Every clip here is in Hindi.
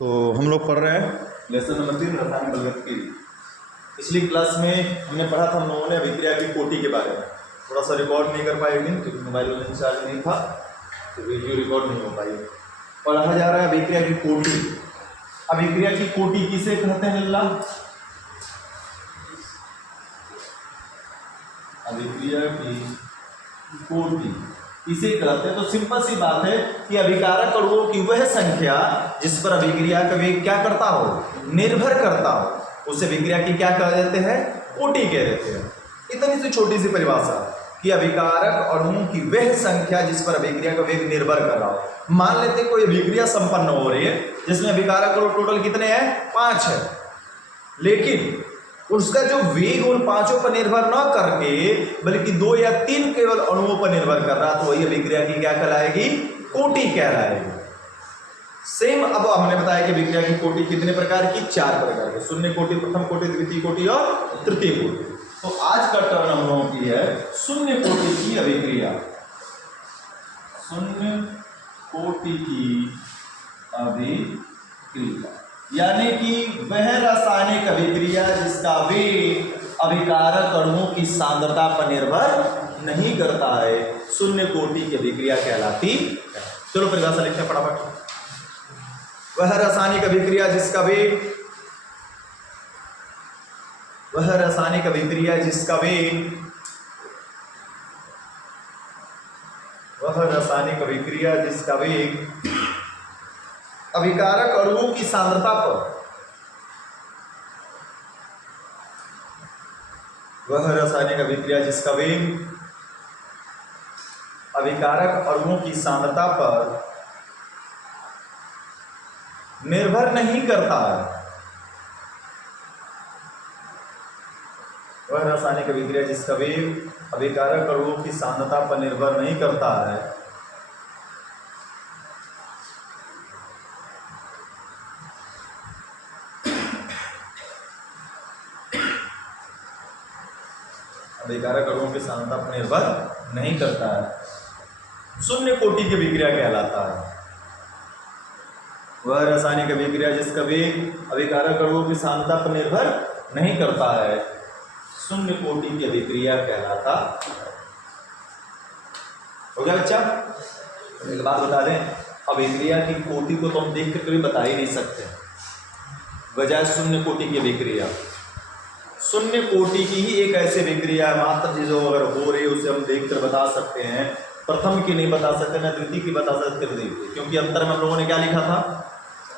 तो हम लोग पढ़ रहे हैं लेसन नंबर 3 रसायन बलगत की। पिछली क्लास में हमने पढ़ा था हम लोगों ने अभिक्रिया की कोटि के बारे में। थोड़ा सा रिकॉर्ड नहीं कर पाए लेकिन क्योंकि मोबाइल में इंचार्ज नहीं था तो वीडियो रिकॉर्ड नहीं हो पाई। पढ़ा जा रहा है अभिक्रिया की कोटि। अभिक्रिया की कोटि किसे कहते हैं अल्लाह? अभिक्रिया की कोटि इसे कहते हैं। तो सिंपल सी बात है कि अभिकारक अणुओं की वह संख्या जिस पर अभिक्रिया का वेग क्या करता हो, निर्भर करता हो, उसे अभिक्रिया की क्या कह देते हैं? कोटि कह देते हैं। इतनी सी छोटी सी परिभाषा कि अभिकारक अणुओं की वह संख्या जिस पर अभिक्रिया का वेग निर्भर कर रहा हो। मान लेते हैं कोई अभिक्रिया संपन्न हो रही है जिसमें अभिकारक अणु टोटल कितने हैं? 5 है, लेकिन उसका जो वेग उन 5 पर निर्भर न करके बल्कि 2 या 3 केवल अणुओं पर निर्भर कर रहा, तो वही अभिक्रिया की क्या कहलाएगी? कोटि कहलाएगी। सेम अब हमने बताया कि अभिक्रिया की कोटि कितने प्रकार की? 4 प्रकार की। शून्य कोटि, प्रथम कोटि, द्वितीय कोटि और तृतीय कोटि। तो आज का टर्न हम लोगों की है शून्य कोटि की अभिक्रिया। शून्य कोटि की अभिक्रिया यानी कि वह रासायनिक अभिक्रिया जिसका वेग अभिकारक अणुओं की सांद्रता पर निर्भर नहीं करता है, शून्य कोटि की अभिक्रिया कहलाती है। चलो परिभाषा लिखते हैं फटाफट। वह रासायनिक अभिक्रिया जिसका वेग वह रासायनिक अभिक्रिया जिसका वेग वह रासायनिक अभिक्रिया जिसका वेग अभिकारक अणुओं की सांद्रता पर वह रासायनिक अभिक्रिया जिसका वेग अभिकारक अणुओं की सांद्रता पर निर्भर नहीं करता है। वह रासायनिक अभिक्रिया जिसका वेग अभिकारक अणुओं की सांद्रता पर निर्भर नहीं करता है, अभिकारक अणुओं की सांद्रता पर निर्भर नहीं करता है, शून्य कोटि की अभिक्रिया कहलाता है। वह रासायनिक अभिक्रिया जिसका वेग अभिकारक अणुओं की सांद्रता पर निर्भर नहीं करता है, शून्य कोटि की अभिक्रिया कहलाता है। हो गया बच्चा? एक बात बता दें, अभिक्रिया की कोटि को तो हम देख कर कभी बता ही नहीं सकते, बजाय शून्य कोटि की अभिक्रिया। शून्य कोटि की ही एक ऐसी अभिक्रिया मात्र जो अगर हो रही है उसे हम देखकर बता सकते हैं। प्रथम की नहीं बता सकते, ना द्वितीय की बता सकते, क्योंकि अंतर में हम लोगों ने क्या लिखा था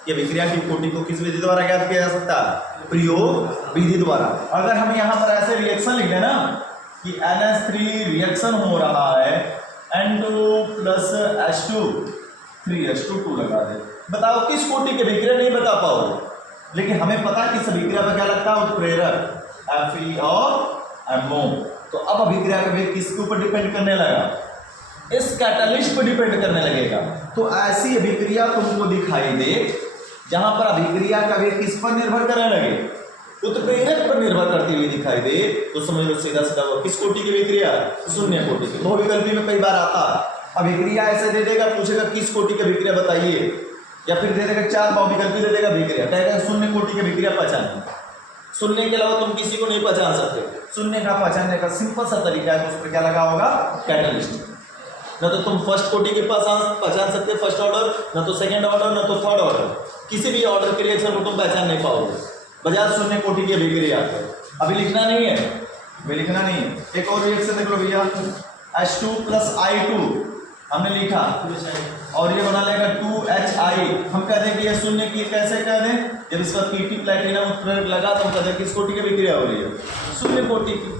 कि अभिक्रिया की कोटि को किस विधि द्वारा ज्ञात किया जा सकता है? प्रयोग विधि द्वारा। अगर हम यहाँ पर ऐसे रिएक्शन लिख दें ना कि NH3 रिएक्शन हो रहा है N2 प्लस H2 3H2 लगा दे, बताओ किस कोटि की अभिक्रिया? नहीं बता पाओगे, लेकिन हमें पता कि इस अभिक्रिया पर क्या लगता है? उत्प्रेरक Fe और MO। तो अब अभिक्रिया का वेग किसके ऊपर डिपेंड करने लगा? इस कैटलिस्ट पर डिपेंड करने लगेगा। तो ऐसी अभिक्रिया तुमको दिखाई दे जहां पर अभिक्रिया का वेग किस पर निर्भर करने लगे? उत्प्रेरक पर निर्भर करती हुई दिखाई दे, तो समझ लो सीधा सीधा वो किस कोटि की अभिक्रिया? शून्य कोटि की। बहुविकल्पी में कई बार आता अभिक्रिया ऐसे दे देगा, पूछेगा किस कोटि की अभिक्रिया बताइए, या फिर दे देगा 4 बहुविकल्पी दे देगा अभिक्रिया, कहेगा शून्य कोटि की अभिक्रिया पहचानिए। शून्य के अलावा तुम किसी को नहीं पहचान सकते। शून्य का पहचानने का सिंपल सा तरीका है, उस पर क्या लगा होगा? कैटलिस्ट। न तो तुम फर्स्ट कोटि के पहचान सकते फर्स्ट ऑर्डर, न तो सेकंड ऑर्डर, न तो थर्ड ऑर्डर, किसी भी ऑर्डर के रिएक्शन को तुम पहचान नहीं पाओगे बजाय शून्य कोटि की अभिक्रिया। अभी लिखना नहीं है, अभी लिखना नहीं है। एक और रिएक्शन देख लो भैया, H2 प्लस I2 हमने लिखा और ये बना लेगा 2HI। हम कह दें कि ये शून्य की कैसे कह दें? जब इसका PT प्लैटिनम उत्प्रेरक लगा तो हम कह दें किस कोटि की अभिक्रिया हो रही है? शून्य कोटि की।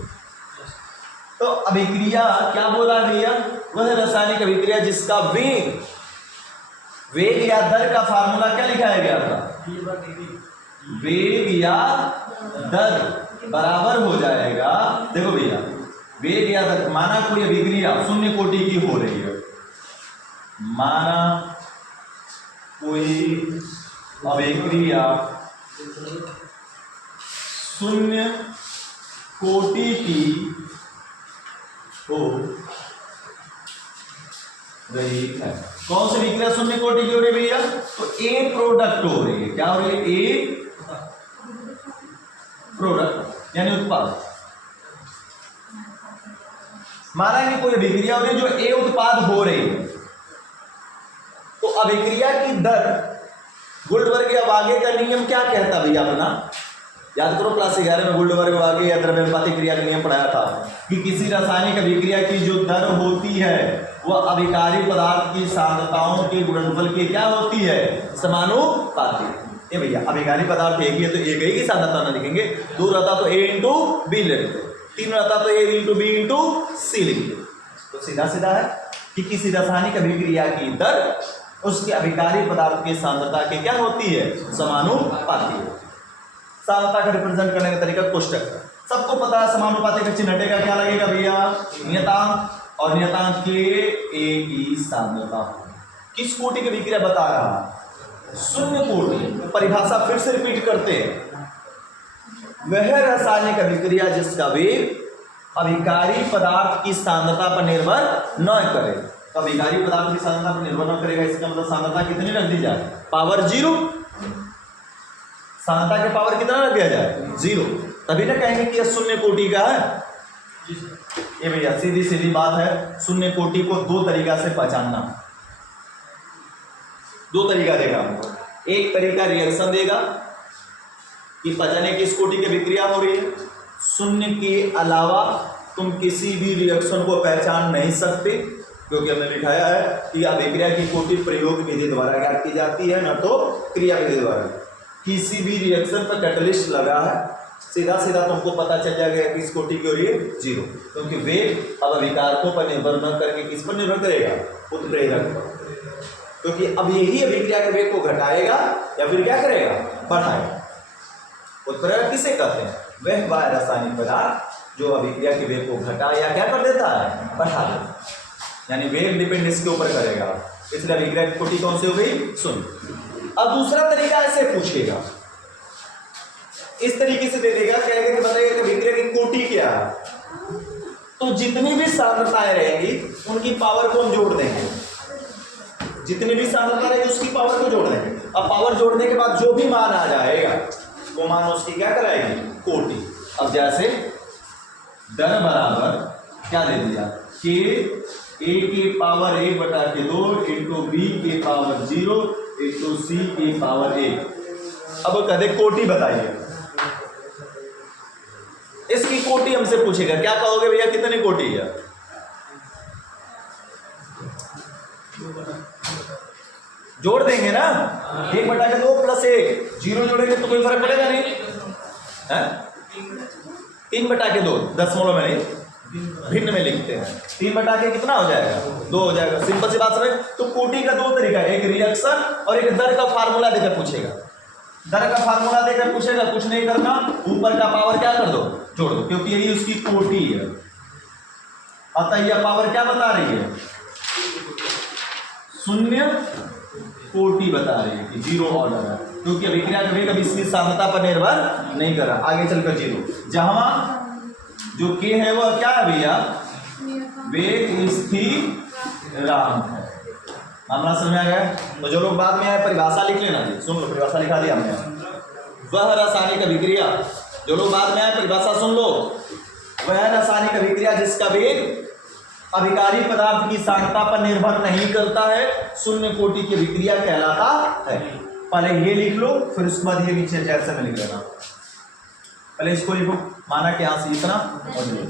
तो अभिक्रिया क्या बोला भैया? वह रासायनिक अभिक्रिया जिसका वेग या दर का फार्मूला क्या लिखाया गया था? वेग या दर बराबर हो जाएगा। देखो भैया, वेग या दर, माना कोई अभिक्रिया शून्य कोटि की हो रही है, माना कोई अभिक्रिया शून्य कोटि की हो रही है। कौन सी विक्रिया शून्य कोटि की हो रही है भैया? तो ए प्रोडक्ट हो रही है। क्या हो रही है? ए प्रोडक्ट यानी उत्पाद। माना कि कोई अभिक्रिया हो रही है जो ए उत्पाद हो रही है, तो अभिक्रिया की दर गुल्डबर्ग के अवागे का नियम क्या कहता भैया अपना? याद करो क्लास 11 में गुल्डबर्ग अवागे या द्रव्यनुपाती क्रिया का नियम पढ़ाया था कि किसी रासायनिक अभिक्रिया की जो दर होती है वह अभिकारी पदार्थ की सांद्रताओं के गुणनफल की क्या होती है? समानुपाती। ये भैया अभिकारी पदार्थ एक ही है तो एक ही की सांद्रता ना लिखेंगे, दो रहता तो ए इंटू बी लिखते, तीन रहता तो ए इंटू बी इंटू सी लिखते। तो सीधा सीधा है कि किसी रासायनिक अभिक्रिया की दर उसके अभिकारी पदार्थ की सांद्रता की क्या होती है? समानुपाती है। सांद्रता का रिप्रेजेंट करने का तरीका कोष्टक है, सबको पता है। समानुपाती का चिन्ह हटेगा, क्या लगेगा भैया? नियतांक, और नियतांक के ए की सांद्रता। किस कोटि की अभिक्रिया बता रहा है? शून्य कोटि। परिभाषा फिर से रिपीट करते हैं, वह रासायनिक अभिक्रिया जिसका वेग अभिकारी पदार्थ की सांद्रता पर निर्भर न करे। तो अभिकारी पदार्थ की सांद्रता पर निर्भर न करेगा, इसका मतलब सांद्रता कितनी रख दी जाए? पावर 0। सांद्रता के पावर कितना रख दिया जाए? 0। तभी ना कहेंगे कि यह शून्य कोटि का है। ये भैया सीधी सीधी बात है। शून्य कोटि को दो तरीका से पहचानना, दो तरीका देगा हमको। एक तरीका रिएक्शन देगा कि पहचाने किस कोटि की विक्रिया हो रही है। शून्य के अलावा तुम किसी भी रिएक्शन को पहचान नहीं सकते, क्योंकि हमने दिखाया है कि अभिक्रिया की कोटि प्रयोग विधि द्वारा ज्ञात की जाती है, न तो क्रिया विधि द्वारा। किसी भी रिएक्शन पर कैटलिस्ट लगा है, सीधा सीधा तुमको पता चल जाएगा कि इस कोटि की हो रही है 0, क्योंकि वेग अब अभिकारकों पर निर्भर न करके किस पर निर्भर करेगा? उत्प्रेरक पर। क्योंकि अब यही अभिक्रिया के वेग को घटाएगा या फिर क्या करेगा? बढ़ाएगा। उत्प्रेरक किसे कहते हैं? वह रासायनिक पदार्थ जो अभिक्रिया के वेग को घटा या क्या कर देता है? बढ़ा देता है। यानी वेग डिपेंड इसके ऊपर करेगा, इसलिए अभिक्रिया की कोटि कौन सी हो गई? शून्य। अब दूसरा तरीका ऐसे पूछेगा, इस तरीके से दे देगा, कहेगा कि बताइए कि अभिक्रिया की कोटि क्या है, तो जितनी भी सांद्रताएं रहेंगी उनकी पावर को हम जोड़ देंगे। जितनी भी सांद्रता रहेगी उसकी पावर को जोड़ देंगे। अब पावर जोड़ने के बाद जो भी मान आ जाएगा वो मान उसकी क्या कराएगी? कोटि। अब जैसे दर बराबर क्या दे दिया कि ए के पावर 1/2 इंटू बी के पावर 0 इंटू सी के पावर 1। अब कहते कोटि बताइए, इसकी कोटि हमसे पूछेगा, क्या कहोगे भैया कितनी कोटि है? जोड़ देंगे ना, 1/2 प्लस 1, 0 जोड़ेंगे तो कोई फर्क पड़ेगा नहीं है? 3/2 दशमलव में नहीं, भिन्न में लिखते हैं। 3/2 कितना हो जाएगा? 2 हो जाएगा। सिंपल सी बात समझ। तो कोटि का दो तरीका है, एक रिएक्शन और एक दर का फार्मूला देकर पूछेगा। दर का फार्मूला देकर पूछेगा, कुछ नहीं करना, ऊपर का पावर क्या कर दो? जोड़ दो, क्योंकि यही उसकी कोटि है। अतः यह पावर क्या बता रही है? शून्य कोटि बता रही है कि 0 ऑर्डर है, क्योंकि अभिक्रिया का वेग अब इसकी सांद्रता पर निर्भर नहीं कर रहा। आगे चलकर 0, जहां जो के है वह क्या है भैया? वेग स्थिरांक है। मामला समझ में आ गया? तो जो लोग बाद में आए परिभाषा लिख लेना, सुन लो, परिभाषा लिखा दिया हमने। वह रासायनिक अभिक्रिया, जो लोग बाद में आए परिभाषा सुन लो, वह रासायनिक अभिक्रिया जिसका वेग अभिकारी पदार्थ की सांद्रता पर निर्भर नहीं करता है, शून्य कोटि की अभिक्रिया कहलाता है। पहले ये लिख लो, फिर उसके बाद ये नीचे जैसे में लिख लेना। पहले इसको लिखो, माना कि यहां से इतना और ये।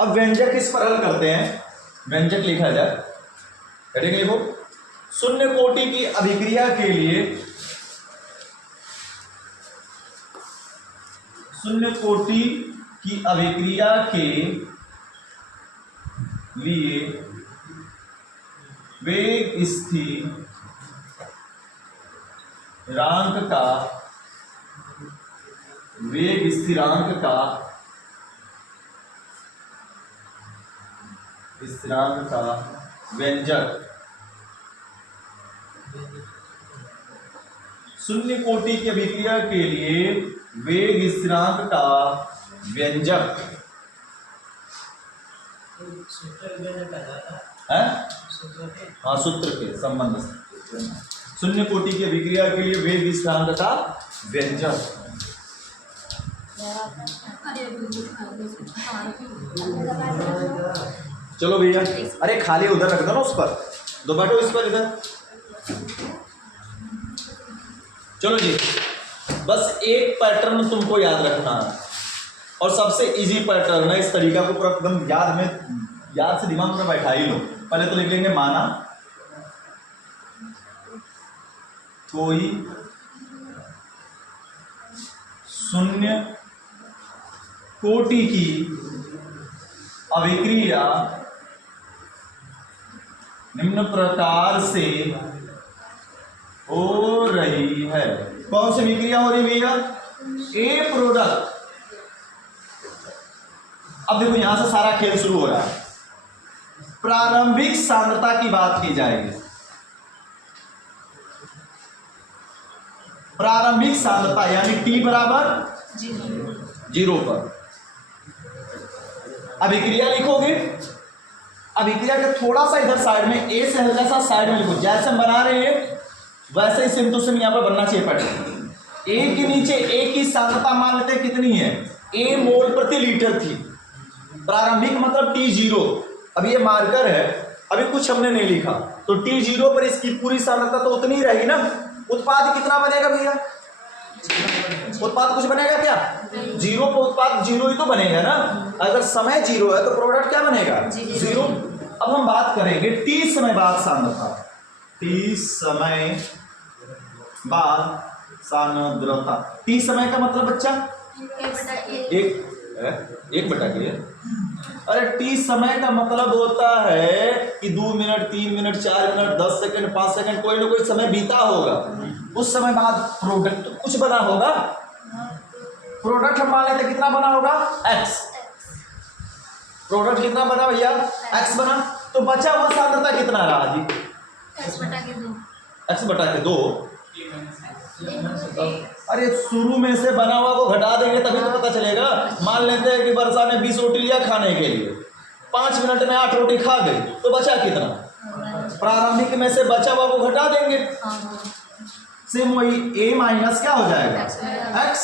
अब व्यंजक इस पर हल करते हैं। व्यंजक लिखा जाए, हेडिंग लिखो, शून्य कोटि की अभिक्रिया के लिए, शून्य कोटि की अभिक्रिया के लिए वेग स्थिरांक का व्यंजक शून्य कोटि की अभिक्रिया के लिए वेग स्थिरांक का व्यंजक है। हाँ, सूत्र के संबंध से शून्य कोटि की अभिक्रिया के लिए वेग स्थिरांक का व्यंजक। चलो भैया, अरे खाली उधर रख दो ना, उस पर दो बैठो, इस पर इधर। चलो जी, बस एक पैटर्न तुमको याद रखना है और सबसे इजी पैटर्न है। इस तरीका को पूरा एकदम याद से दिमाग में बैठा ही लो। पहले तो लिख लेंगे, माना कोई शून्य कोटि की अभिक्रिया निम्न प्रकार से हो रही है। कौन सी अभिक्रिया हो रही भैया? ए प्रोडक्ट। अब देखो यहां से सारा खेल शुरू हो रहा है। प्रारंभिक सांद्रता की बात की जाएगी। प्रारंभिक सांद्रता यानी T बराबर 0 पर अभिक्रिया लिखोगे। अभिक्रिया के थोड़ा सा इधर साइड में, ए से हल्का सा साइड में लिखो। जैसे हम बना रहे हैं वैसे ही सेम टू सेम यहां पर बनना चाहिए पैटर्न। ए के नीचे ए की सांद्रता मान लेते हैं कितनी है? ए मोल प्रति लीटर थी। प्रारंभिक मतलब T0। अब ये मार्कर है, अभी कुछ हमने नहीं लिखा, तो T0 पर इसकी पूरी सांद्रता तो उतनी ही रहेगी ना। उत्पाद कितना बनेगा भैया? उत्पाद कुछ बनेगा क्या? 0 पर उत्पाद 0 ही तो बनेगा ना। अगर समय 0 है तो प्रोडक्ट क्या बनेगा? 0। अब हम बात करेंगे T समय बाद सांद्रता। T समय बाद सांद्रता। T समय का मतलब बच्चा 1/k। अरे T समय का मतलब होता है कि 2 minute, 3 minute, 4 minute, 10 second, 5 second, कोई ना कोई समय बीता होगा। उस समय बाद प्रोडक्ट तो कुछ बना होगा। प्रोडक्ट हम मान लेते कितना बना होगा? X। प्रोडक्ट कितना बना भैया? X बना। तो बचा हुआ सांद्रता कितना रहा जी? X/2। अरे शुरू में से बना हुआ को घटा देंगे तभी तो पता चलेगा। मान लेते हैं कि वर्षा ने 20 रोटी लिया खाने के लिए, 5 मिनट में 8 रोटी खा गई, तो बचा कितना? प्रारंभिक में से बचा हुआ को घटा देंगे। सेम वही A माइनस क्या हो जाएगा? X।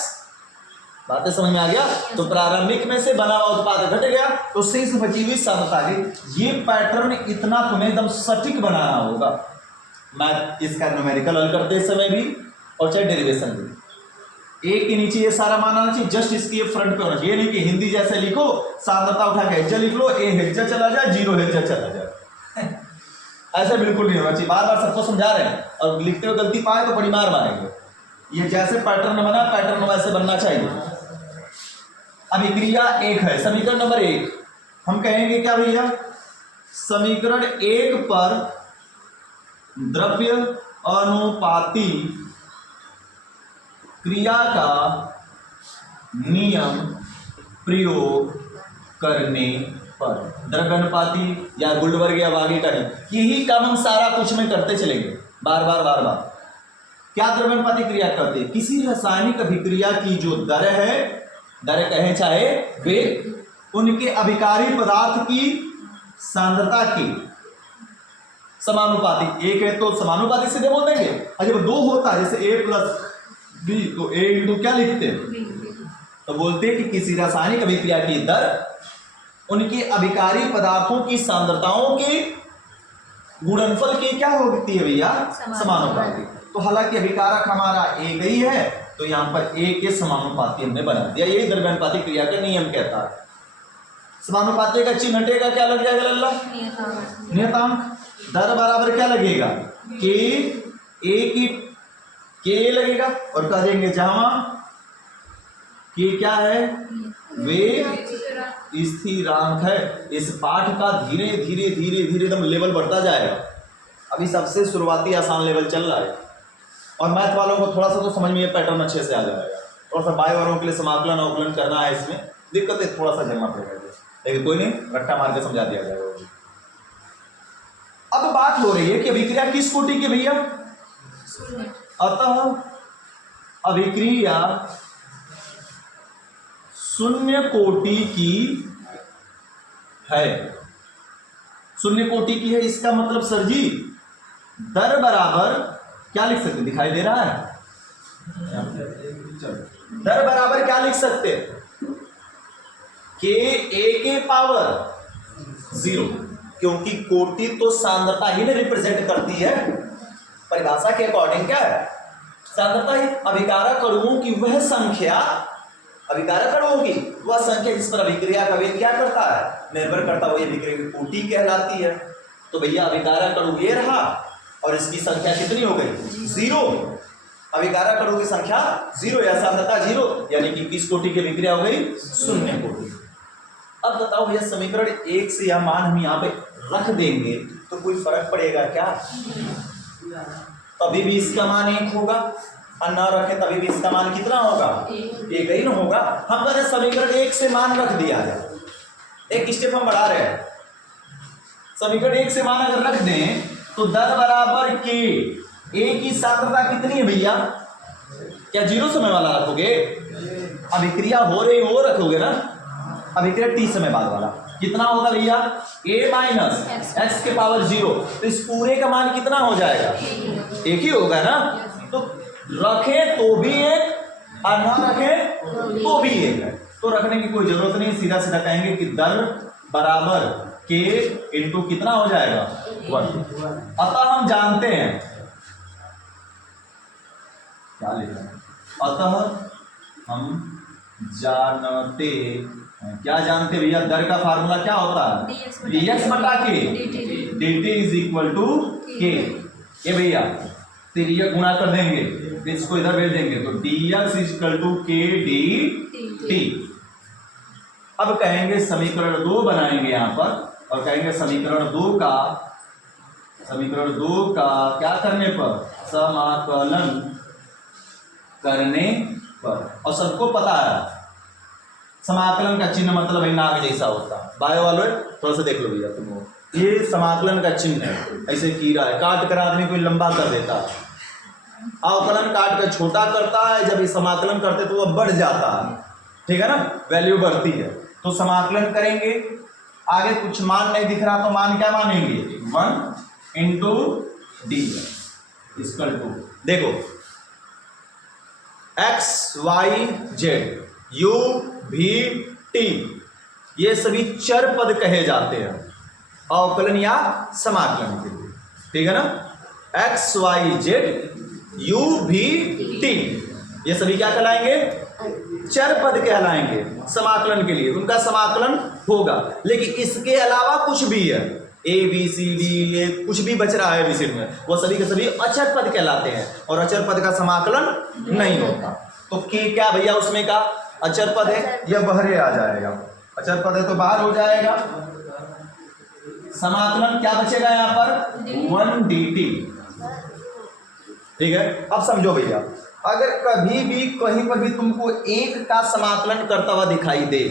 बातें समझ में आ गया? तो प्रारंभिक में से बना हुआ उत्पाद घट गया तो शेष बची हुई सांद्रता आ गई। ये पैटर्न इतना तुम्हें एकदम सटीक बनाना होगा। मैं इसका न्यूमेरिकल हल करते समय भी और चाहे डेरिवेशन भी। ए के नीचे ये सारा मान आना चाहिए, जस्ट इसकी फ्रंट पे होना चाहिए। नहीं कि हिंदी जैसे लिखो, सांद्रता उठा के हेज्जा लिख लो, ए हेज्जा चला जाए, 0 हेज्जा चला जाए। ऐसा बिल्कुल नहीं होना चाहिए। बार बार सबको समझा रहे हैं और लिखते हुए गलती पाए तो बड़ी मार मारेंगे। ये जैसे पैटर्न बना, पैटर्न वैसे बनना चाहिए। अभिक्रिया 1 है, समीकरण नंबर 1 हम कहेंगे क्या भैया? समीकरण 1 पर द्रव्य अनुपाती क्रिया का नियम प्रयोग करने पर, द्रव्यानुपाती या गुल्डबर्ग या वागे का नियम, यही काम हम सारा कुछ में करते चलेंगे बार बार। क्या द्रव्यानुपाती क्रिया करते हैं? किसी रासायनिक अभिक्रिया की जो दर है, दर कहें चाहे वेग, उनके अभिकारी पदार्थ की सांद्रता की समानुपाती। एक है तो समानुपाती सीधे बोल देंगे, और जब 2 होता है जैसे A + B तो A × क्या लिखते हैं? तो बोलते हैं कि किसी रासायनिक अभिक्रिया की दर उनके अभिकारी पदार्थों की सांद्रताओं के गुणनफल की क्या होती है भैया? समानुपाती। तो हालांकि अभिकारक हमारा एक ही है, तो यहां पर A के समानुपाती हमने बना दिया। यही द्रव्यानुपाती क्रिया का नियम कहता है। समानुपाती का चिन्ह हटेगा, क्या लग जाएगा लल्ला? नियतांक। दर बराबर क्या लगेगा? K लगेगा और कह देंगे जहां K क्या है? वेग स्थिरांक है। इस पाठ का धीरे धीरे एकदम लेवल बढ़ता जाएगा। अभी सबसे शुरुआती आसान लेवल चल रहा है और मैथ वालों को थोड़ा सा तो समझ में ये पैटर्न अच्छे से आ जाएगा। थोड़ा सा बायो वालों के लिए समाकलन अवकलन करना है, इसमें दिक्कत है, थोड़ा सा झेलना पड़ेगा, लेकिन कोई नहीं, रट्टा मार के समझा दिया जाएगा। अब बात हो रही है कि अभिक्रिया किस कोटि की भैया? अतः अभिक्रिया शून्य कोटि की है। शून्य कोटि की है इसका मतलब सर जी दर बराबर क्या लिख सकते, दिखाई दे रहा है, दर बराबर क्या लिख सकते, के ए के पावर 0, क्योंकि कोटि तो सांद्रता ही ने रिप्रेजेंट करती है। परिभाषा के अकॉर्डिंग क्या है, सांद्रता ही। अभिकारक अणुओं की वह संख्या, अभिकारक अणुओं की वह संख्या जिस पर अभिक्रिया का वेग क्या करता है, निर्भर करता, वही अभिक्रिया की कोटि कहलाती है। तो भैया अभिकारक अणु ये रहा और इसकी संख्या कितनी हो गई, 0। अभिकारक अणु की संख्या 0 या सांद्रता 0, यानी कि किस कोटि की अभिक्रिया हो गई, शून्य कोटि। अब बताओ भैया समीकरण 1 से यह मान हम यहाँ पे रख देंगे तो कोई फर्क पड़ेगा क्या? तभी भी इसका मान 1 होगा, और न रखे तभी भी इसका मान कितना होगा, 1 ही ना होगा। हम कहते हैं समीकरण 1 से मान रख दिया जाए, एक स्टेप हम बढ़ा रहे हैं। समीकरण 1 से मान अगर रख दें तो दर बराबर के ए की सांद्रता कितनी है भैया, क्या 0 समय वाला रखोगे, अभिक्रिया हो रही हो रखोगे ना, अभिक्रिया t समय बाद वाला कितना होगा भैया, a माइनस एक्स के पावर 0, तो इस पूरे का मान कितना हो जाएगा, 1 ही होगा ना। तो रखें तो भी 1 और ना रखें तो भी 1 है, तो रखने की कोई जरूरत नहीं, सीधा सीधा कहेंगे कि दर बराबर के इंटू कितना हो जाएगा 1। अतः हम जानते हैं, क्या लिखा है, अतः हम जानते, क्या जानते भैया, दर का फार्मूला क्या होता है, dx बटा के, dt इज इक्वल टू के। ये भैया फिर ये गुणा कर देंगे, फिर इसको इधर भेज देंगे, तो dx इज इक्वल टू के dt। अब कहेंगे समीकरण 2 बनाएंगे यहां पर, और कहेंगे समीकरण 2 का क्या करने पर, समाकलन करने पर। और सबको पता है समाकलन का चिन्ह मतलब है नाग जैसा होता है, बायो वालों थोड़ा सा देख लो भैया तुम लोग, ये समाकलन का चिन्ह है, ऐसे कीड़ा है, काट कर आदमी कोई लंबा कर देता है, अवकलन काट कर छोटा करता है, जब ये समाकलन करते तो वह बढ़ जाता है, ठीक है ना, वैल्यू बढ़ती है। तो समाकलन करेंगे, आगे कुछ मान नहीं दिख रहा तो मान क्या मानेंगे, 1 इंटू डी इक्वल टू, देखो एक्स वाई जेड यू भी टी, ये सभी चर पद कहे जाते हैं अवकलन या समाकलन के लिए, ठीक है ना। एक्स वाई जेड यू भी टी, ये सभी क्या कहलाएंगे, चर पद कहलाएंगे समाकलन के लिए, उनका समाकलन होगा। लेकिन इसके अलावा कुछ भी है, ए बी सी डी, ये कुछ भी बच रहा है विषय में, वो सभी के सभी अचर पद कहलाते हैं, और अचर पद का समाकलन नहीं होता। तो के क्या भैया उसमें का अचर पद है, यह बहरे आ जाएगा, अचर पद है तो बाहर हो जाएगा। समाकलन क्या बचेगा यहाँ पर, 1 dt, ठीक है। अब समझो भैया, अगर कभी भी कहीं पर भी तुमको 1 का समाकलन करता हुआ दिखाई दे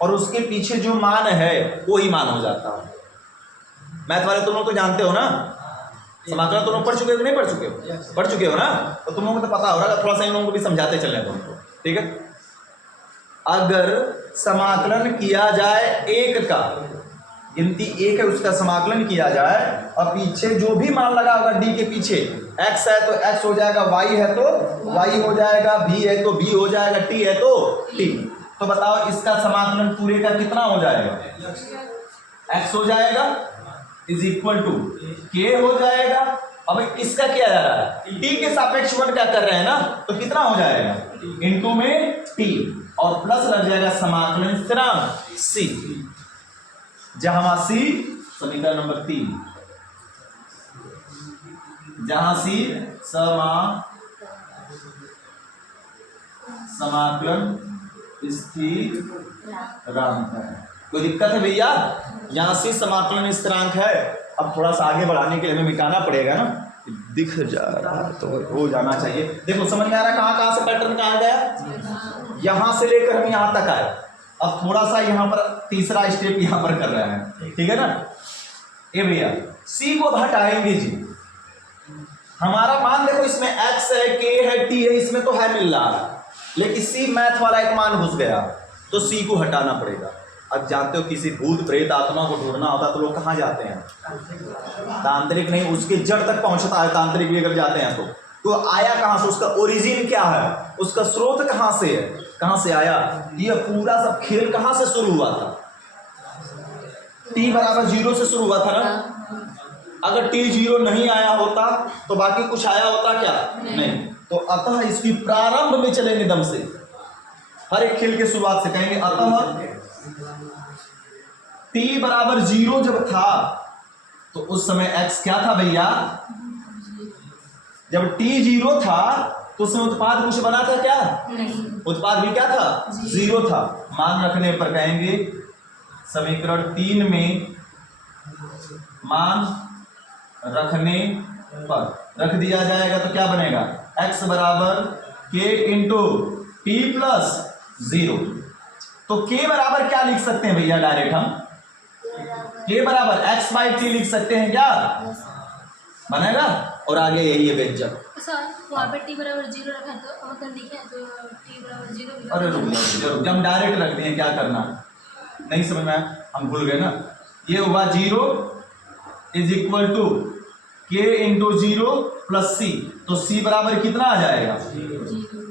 और उसके पीछे जो मान है वो ही मान हो जाता है। मैथ वाले तुम लोग तो जानते हो ना, समाकलन तुम लोग पढ़ चुके हो कि नहीं पढ़ चुके हो, पढ़ चुके हो ना, तो तुम लोगों को तो पता हो रहा है, थोड़ा सा इन लोगों को भी समझाते चलने तुमको, ठीक है। अगर समाकलन किया जाए 1 का, गिनती 1 है उसका समाकलन किया जाए, और पीछे जो भी मान लगा होगा डी के पीछे, x है तो x हो जाएगा, y है तो y हो जाएगा, b है तो b हो जाएगा, t है तो t, तो बताओ इसका समाकलन पूरे का कितना हो जाएगा, x हो जाएगा इज इक्वल टू k हो जाएगा। अब इसका क्या जा रहा है, t के सापेक्ष 1 क्या कर रहे हैं ना, तो कितना हो जाएगा, इनटू में t, और प्लस लग जाएगा समाकलन स्थिरांक c, जहां c समीकरण नंबर 3, जहां c समाकलन स्थिरांक है। कोई दिक्कत है भैया, यहाँ से समाकलन स्थिरांक है। अब थोड़ा सा आगे बढ़ाने के लिए हमें मिटाना पड़ेगा ना, दिख जा रहा तो हो जाना चाहिए। देखो समझ में आ रहा है कहाँ से पैटर्न कहाँ गया, यहाँ से लेकर हम यहाँ तक आए। अब थोड़ा सा यहाँ पर तीसरा स्टेप यहाँ पर कर रहे हैं, ठीक है ना। ये भैया सी को हटाएंगे जी, हमारा मान देखो इसमें x है, k है, t है, इसमें तो है मिल रहा है, लेकिन सी मैथ वाला एक मान घुस गया तो सी को हटाना पड़ेगा। अब जानते हो किसी भूत प्रेत आत्मा को ढूंढना होता तो लोग कहाँ जाते हैं? तांत्रिक नहीं, उसके जड़ तक पहुंचता है तांत्रिक भी अगर जाते हैं तो आया कहाँ से, उसका ओरिजिन क्या है, उसका स्रोत कहाँ से है, कहाँ से आया, ये पूरा सब खेल कहाँ से शुरू हुआ था? t बराबर 0 से शुरू हुआ था ना। अगर t 0 नहीं आया होता तो बाकी कुछ आया होता क्या? नहीं। तो अतः इसकी प्रारंभ में चलेंगे दम से, हर एक खेल के शुरुआत से कहेंगे अतः t बराबर 0 जब था तो उस समय x क्या था भैया? जब t 0 था तो उसमें उत्पाद कुछ बना था क्या? नहीं। उत्पाद भी क्या था? 0 था। मान रखने पर कहेंगे समीकरण 3 में मान रखने पर रख दिया जाएगा तो क्या बनेगा? x बराबर k इंटू टी प्लस 0। तो k बराबर क्या लिख सकते हैं भैया? डायरेक्ट हम k बराबर x बाई टी लिख सकते हैं क्या? बनेगा। और आगे यही है व्यंजक। सर वहाँ पे t बराबर 0 रखा है तो मतलब लिखे हैं तो t बराबर 0। अरे रुक जब डायरेक्ट रख दिए क्या करना? नहीं समझ में आया, हम भूल गए ना। ये हुआ 0 is equal to k into 0 plus C. तो c बराबर कितना आ जाएगा?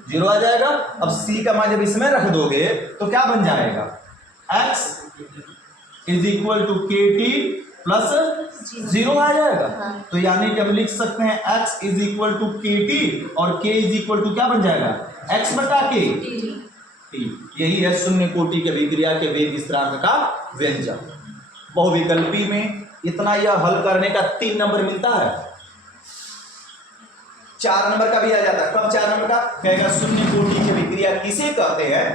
0 आ जाएगा। अब c का मान जब इसमें रख दोगे तो क्या बन जाएगा? x इज इक्वल टू के टी प्लस 0 आ जाएगा। तो यानी कि हम लिख सकते हैं x इज इक्वल टू के टी और k इज इक्वल टू क्या बन जाएगा? x बटा k टी। यही है शून्य कोटि के अभिक्रिया के वेग स्थिरांक का व्यंजक। बहुविकल्पी में इतना यह हल करने का 3 नंबर मिलता है, 4 नंबर का भी आ जाता है। कब 4 नंबर का? कहेगा शून्य कोटि की अभिक्रिया किसे कहते हैं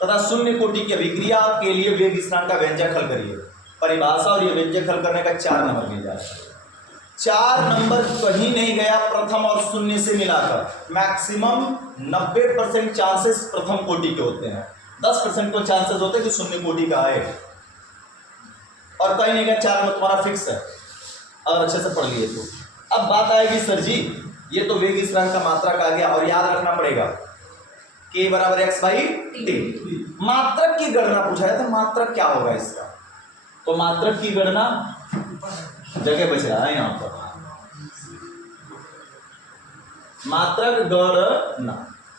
तथा शून्य कोटि की अभिक्रिया के लिए वेग स्थिरांक का व्यंजक हल करिए। परिभाषा और ये व्यंजक हल करने का 4 नंबर मिल जाता है। 4 नंबर कहीं नहीं गया प्रथम और शून्य से मिलाकर। मैक्सिमम 90% चांसेस प्रथम कोटि के होते हैं, 10% को चांसेस होते हैं कि शून्य कोटि का आए, और कहीं नहीं गया 4 नंबर तुम्हारा फिक्स है और अच्छे से पढ़ लिए तो। अब बात आएगी सर जी ये तो वेग स्थिरांक का मात्रक आ गया और याद रखना पड़ेगा k बराबर x बाई टी। मात्रक की गणना पूछा जाता है, मात्रक क्या होगा इसका? तो मात्रक की गणना जगह बच रहा है यहां पर, मात्रक गणना।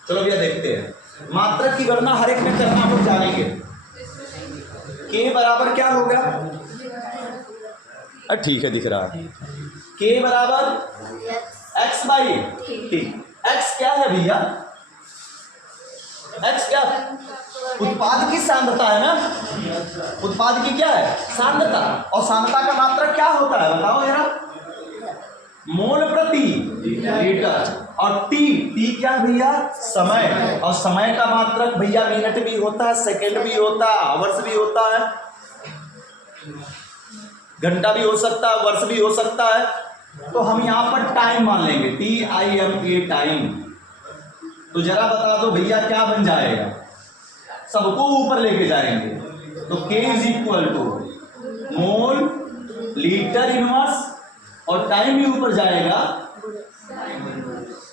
चलो भैया देखते हैं मात्रक की गणना हर एक में करना हम लोग जानेंगे। k बराबर क्या होगा? ठीक है दिख रहा है। k बराबर x बाई टी। x क्या है भैया? x क्या? उत्पाद की सांद्रता है ना। उत्पाद की क्या है? सांद्रता। और सांद्रता का मात्रक क्या होता है बताओ जरा? मोल प्रति लीटर। और टी क्या है भैया? समय। और समय का मात्रक भैया मिनट भी होता है, सेकंड भी होता है, आवर्स भी होता है, घंटा भी हो सकता है, वर्ष भी हो सकता है। तो हम यहाँ पर टाइम मान लेंगे, TIME टाइम। तो जरा बता दो भैया क्या बन जाएगा? सबको ऊपर लेके जाएंगे तो k is equal to mole litre inverse और टाइम भी ऊपर जाएगा,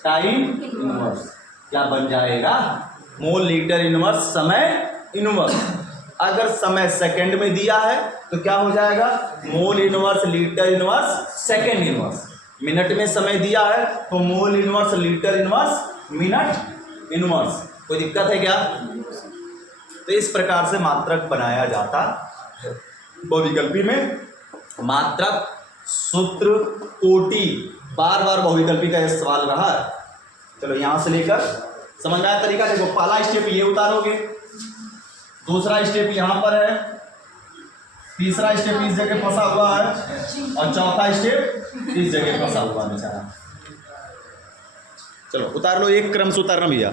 टाइम इनवर्स। क्या बन जाएगा? मोल लीटर इनवर्स समय इनवर्स। अगर समय सेकंड में दिया है तो क्या हो जाएगा? Mole inverse litre inverse second inverse. Minute में समय दिया है तो mole inverse litre inverse minute inverse. कोई दिक्कत है क्या? तो इस प्रकार से मात्रक बनाया जाता है। बहुविकल्पी में मात्रक, सूत्र, कोटि, बार बार बहुविकल्पी का यह सवाल रहा है। चलो यहां से लेकर समझ में आया तरीका। देखो पहला स्टेप ये उतारोगे, दूसरा स्टेप यहां पर है, तीसरा स्टेप इस जगह फंसा हुआ है और चौथा स्टेप इस जगह फंसा हुआ है बेचारा। चलो उतार लो, एक क्रम से उतारना भैया।